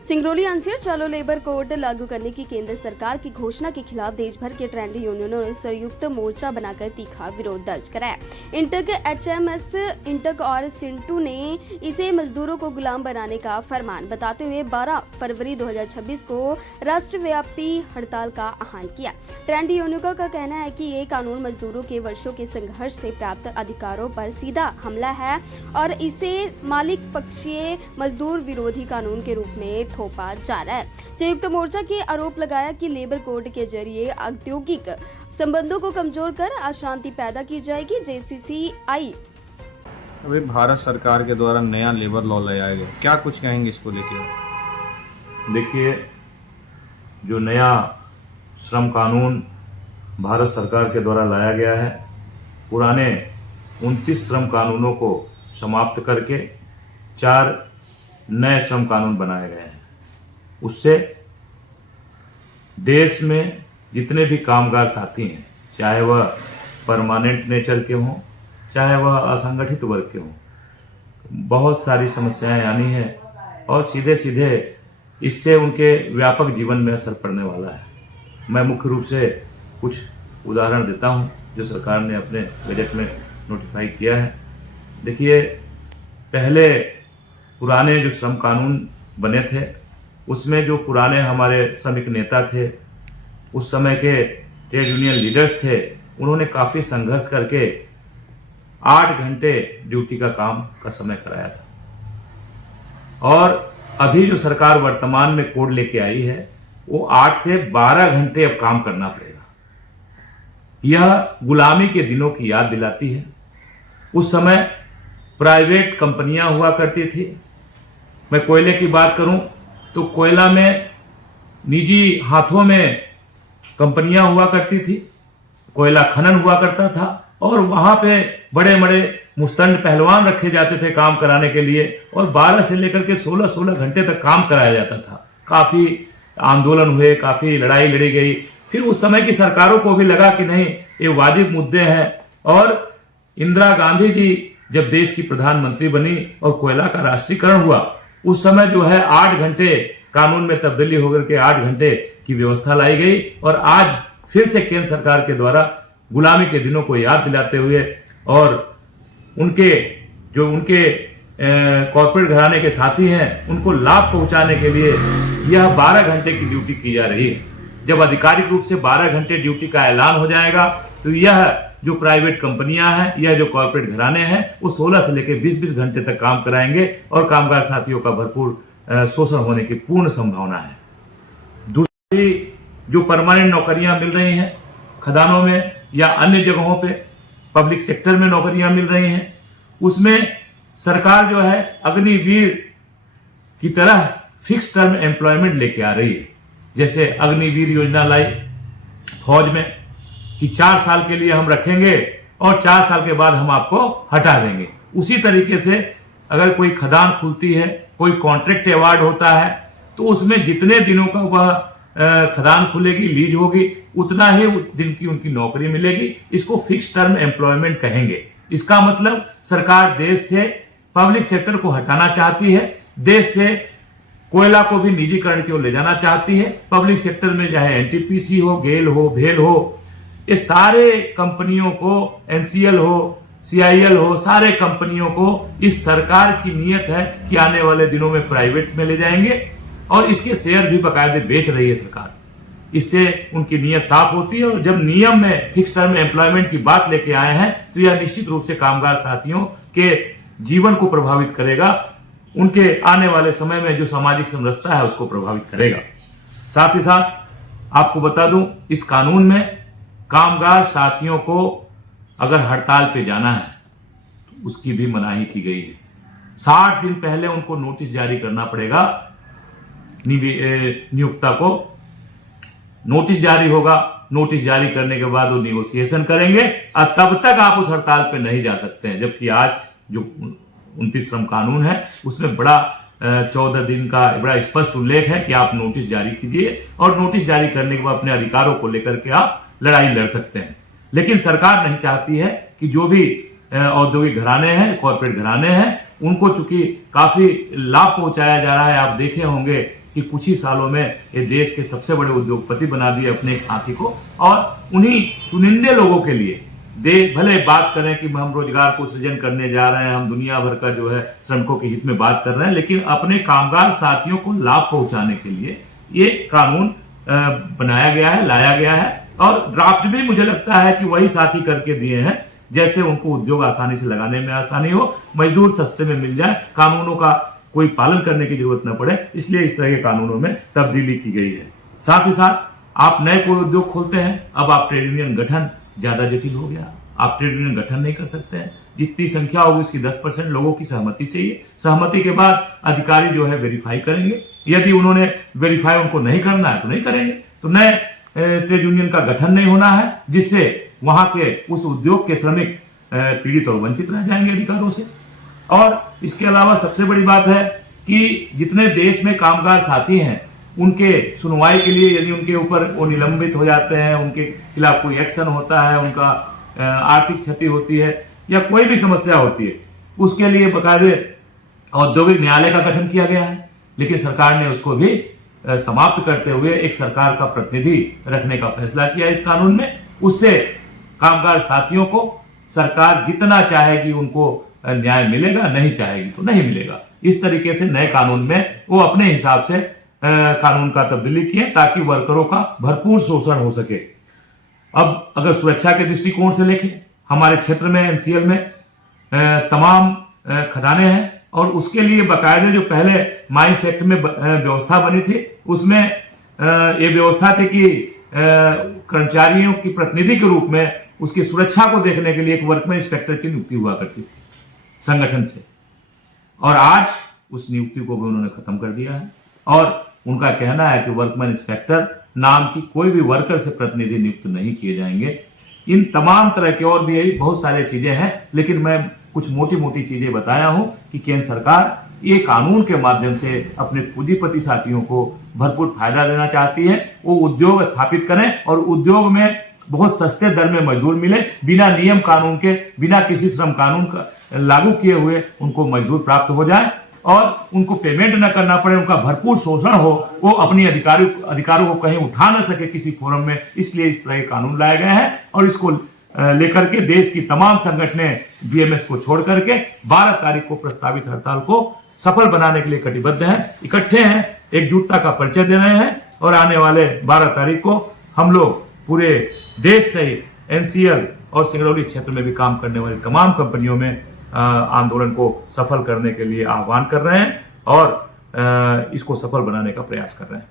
Singrauli NCR चालू labour code लागू करने की केंद्र सरकार की घोषणा के खिलाफ देश भर के ट्रेड यूनियनों ने संयुक्त मोर्चा बनाकर तीखा विरोध दर्ज कराया। इंटक, एचएमएस, इंटक और सिंटू ने इसे मजदूरों को गुलाम बनाने का फरमान बताते हुए 12 फरवरी 2026 को राष्ट्रव्यापी हड़ताल का आह्वान किया। ट्रेड यूनियनों का कहना है कि ये कानून मजदूरों के वर्षों के संघर्ष से प्राप्त अधिकारों पर सीधा हमला है और इसे मालिक पक्षीय मजदूर विरोधी कानून के रूप में थोपा जा रहा है। संयुक्त मोर्चा के आरोप लगाया कि लेबर कोड के जरिए औद्योगिक संबंधों को कमजोर कर अशांति पैदा की जाएगी। जेसीसीआई अभी भारत सरकार के द्वारा नया लेबर लॉ लाया गया, क्या कुछ कहेंगे इसको लेकर? देखिए, जो नया श्रम कानून भारत सरकार के द्वारा लाया गया है, पुराने 29 श्रम कानूनों को समाप्त करके 4 नए श्रम कानून बनाए गए हैं। उससे देश में जितने भी कामगार साथी हैं, चाहे वह परमानेंट नेचर के हों, चाहे वह असंगठित वर्ग के हों, बहुत सारी समस्याएं आनी है और सीधे सीधे इससे उनके व्यापक जीवन में असर पड़ने वाला है। मैं मुख्य रूप से कुछ उदाहरण देता हूं जो सरकार ने अपने बजट में नोटिफाई किया है। देखिए, पहले पुराने जो श्रम कानून बने थे उसमें जो पुराने हमारे श्रमिक नेता थे, उस समय के ट्रेड यूनियन लीडर्स थे, उन्होंने काफ़ी संघर्ष करके 8 घंटे ड्यूटी का काम का समय कराया था। और अभी जो सरकार वर्तमान में कोड लेके आई है वो 8 से 12 घंटे अब काम करना पड़ेगा। यह गुलामी के दिनों की याद दिलाती है। उस समय प्राइवेट कंपनियां हुआ करती थी। मैं कोयले की बात करूं तो कोयला में निजी हाथों में कंपनियां हुआ करती थी, कोयला खनन हुआ करता था और वहां पे बड़े बड़े मुस्तंड पहलवान रखे जाते थे काम कराने के लिए और 12 से लेकर के 16 घंटे तक काम कराया जाता था। काफी आंदोलन हुए, काफी लड़ाई लड़ी गई। फिर उस समय की सरकारों को भी लगा कि नहीं, ये वाजिब मुद्दे हैं और इंदिरा गांधी जी जब देश की प्रधानमंत्री बनी और कोयला का राष्ट्रीयकरण हुआ, उस समय जो है 8 घंटे कानून में तब्दीली होकर के 8 घंटे की व्यवस्था लाई गई और आज फिर से केंद्र सरकार के द्वारा गुलामी के दिनों को याद दिलाते हुए और उनके कॉर्पोरेट घराने के साथी हैं उनको लाभ पहुंचाने के लिए यह 12 घंटे की ड्यूटी की जा रही है। जब आधिकारिक रूप से 12 घंटे ड्यूटी का ऐलान हो जाएगा तो यह जो प्राइवेट कंपनियां हैं, यह जो कॉर्पोरेट घराने हैं, वो 16 से लेकर 20-20 घंटे तक काम कराएंगे और कामगार साथियों का भरपूर शोषण होने की पूर्ण संभावना है। दूसरी जो परमानेंट नौकरियां मिल रही हैं खदानों में या अन्य जगहों पे पब्लिक सेक्टर में नौकरियां मिल रही हैं, उसमें सरकार जो है अग्निवीर की तरह फिक्स टर्म एम्प्लॉयमेंट लेके आ रही है। जैसे अग्निवीर योजना लाई फौज में कि 4 साल के लिए हम रखेंगे और 4 साल के बाद हम आपको हटा देंगे। उसी तरीके से अगर कोई खदान खुलती है, कोई कॉन्ट्रैक्ट अवार्ड होता है, तो उसमें जितने दिनों का वह खदान खुलेगी, लीज होगी, उतना ही दिन की उनकी नौकरी मिलेगी। इसको फिक्स टर्म एम्प्लॉयमेंट कहेंगे। इसका मतलब सरकार देश से पब्लिक सेक्टर को हटाना चाहती है, देश से कोयला को भी निजीकरण की ओर ले जाना चाहती है। पब्लिक सेक्टर में चाहे एनटीपीसी हो, गेल हो, भेल हो, ये सारे कंपनियों को, एनसीएल हो, सीआईएल हो, सारे कंपनियों को इस सरकार की नीयत है कि आने वाले दिनों में प्राइवेट में ले जाएंगे और इसके शेयर भी बाकायदे बेच रही है सरकार। इससे उनकी नीयत साफ होती है और जब नियम में फिक्स टर्म एम्प्लॉयमेंट की बात लेके आए हैं तो यह निश्चित रूप से कामगार साथियों के जीवन को प्रभावित करेगा, उनके आने वाले समय में जो सामाजिक समरसता है उसको प्रभावित करेगा। साथ ही साथ आपको बता दूं, इस कानून में कामगार साथियों को अगर हड़ताल पे जाना है तो उसकी भी मनाही की गई है। 60 दिन पहले उनको नोटिस जारी करना पड़ेगा। नियोक्ता को नोटिस जारी होगा, नोटिस जारी करने के बाद वो निगोशिएशन करेंगे और तब तक आप उस हड़ताल पे नहीं जा सकते हैं। जबकि आज जो 29 श्रम कानून है उसमें बड़ा 14 दिन का बड़ा स्पष्ट उल्लेख है कि आप नोटिस जारी कीजिए और नोटिस जारी करने के बाद अपने अधिकारों को लेकर के आप लड़ाई लड़ सकते हैं। लेकिन सरकार नहीं चाहती है कि जो भी औद्योगिक घराने हैं, कॉर्पोरेट घराने हैं, उनको चूंकि काफी लाभ पहुंचाया जा रहा है। आप देखे होंगे कि कुछ ही सालों में ये देश के सबसे बड़े उद्योगपति बना दिए अपने एक साथी को, और उन्हीं चुनिंदे लोगों के लिए भले बात करें कि हम रोजगार को सृजन करने जा रहे हैं, हम दुनिया भर का जो है श्रमिकों के हित में बात कर रहे हैं, लेकिन अपने कामगार साथियों को लाभ पहुंचाने के लिए ये कानून बनाया गया है, लाया गया है। और ड्राफ्ट भी मुझे लगता है कि वही साथी करके दिए हैं, जैसे उनको उद्योग आसानी से लगाने में आसानी हो, मजदूर सस्ते में मिल जाए, कानूनों का कोई पालन करने की जरूरत न पड़े, इसलिए इस तरह के कानूनों में तब्दीली की गई है। साथ ही साथ आप नए कोई उद्योग खोलते हैं, अब आप ट्रेड यूनियन गठन ज्यादा जटिल हो गया, आप ट्रेड यूनियन गठन नहीं कर सकते हैं। जितनी संख्या होगी उसकी 10% लोगों की सहमति चाहिए। सहमति के बाद अधिकारी जो है वेरीफाई करेंगे, यदि उन्होंने वेरीफाई उनको नहीं करना है तो नहीं करेंगे। तो नए ट्रेड यूनियन का गठन नहीं होना है, जिससे वहां के उस उद्योग के श्रमिक पीड़ित और वंचित रह जाएंगे अधिकारों से। और इसके अलावा सबसे बड़ी बात है कि जितने देश में कामगार साथी हैं, उनके सुनवाई के लिए यदि उनके ऊपर वो निलंबित हो जाते हैं, उनके खिलाफ कोई एक्शन होता है, उनका आर्थिक क्षति होती है या कोई भी समस्या होती है, उसके लिए बाकायदे औद्योगिक न्यायालय का गठन किया गया है। लेकिन सरकार ने उसको भी समाप्त करते हुए एक सरकार का प्रतिनिधि रखने का फैसला किया इस कानून में। उससे कामगार साथियों को सरकार जितना चाहेगी उनको न्याय मिलेगा, नहीं चाहेगी तो नहीं मिलेगा। इस तरीके से नए कानून में वो अपने हिसाब से कानून का तब्दीली किए ताकि वर्करों का भरपूर शोषण हो सके। अब अगर सुरक्षा के दृष्टिकोण से देखें, हमारे क्षेत्र में एनसीएल में तमाम खदानें हैं, और उसके लिए बाकायदे जो पहले माइंस एक्ट में व्यवस्था बनी थी, उसमें ये व्यवस्था थी कि कर्मचारियों की प्रतिनिधि के रूप में उसकी सुरक्षा को देखने के लिए एक वर्कमैन इंस्पेक्टर की नियुक्ति हुआ करती थी संगठन से, और आज उस नियुक्ति को भी उन्होंने खत्म कर दिया है। और उनका कहना है कि वर्कमैन इंस्पेक्टर नाम की कोई भी वर्कर से प्रतिनिधि नियुक्त नहीं किए जाएंगे। इन तमाम तरह के और भी यही बहुत सारी चीजें हैं, लेकिन मैं कुछ मोटी मोटी चीजें बताया हूं कि केंद्र सरकार ये कानून के माध्यम से अपने पूंजीपति साथियों को भरपूर फायदा देना चाहती है। वो उद्योग स्थापित करें और उद्योग में बहुत सस्ते दर में मजदूर मिले, बिना नियम कानून के, बिना किसी श्रम कानून का लागू किए हुए उनको मजदूर प्राप्त हो जाए और उनको पेमेंट न करना पड़े, उनका भरपूर शोषण हो, वो अपनी अधिकारों को कहीं उठा न सके किसी फोरम में। इसलिए इस तरह के कानून लाए गए हैं और इसको लेकर के देश की तमाम संगठनें बीएमएस को छोड़ करके 12 तारीख को प्रस्तावित हड़ताल को सफल बनाने के लिए कटिबद्ध हैं, इकट्ठे हैं, एकजुटता का परिचय दे रहे हैं। और आने वाले 12 तारीख को हम लोग पूरे देश सहित एनसीएल और सिंगरौली क्षेत्र में भी काम करने वाली तमाम कंपनियों में आंदोलन को सफल करने के लिए आह्वान कर रहे हैं और इसको सफल बनाने का प्रयास कर रहे हैं।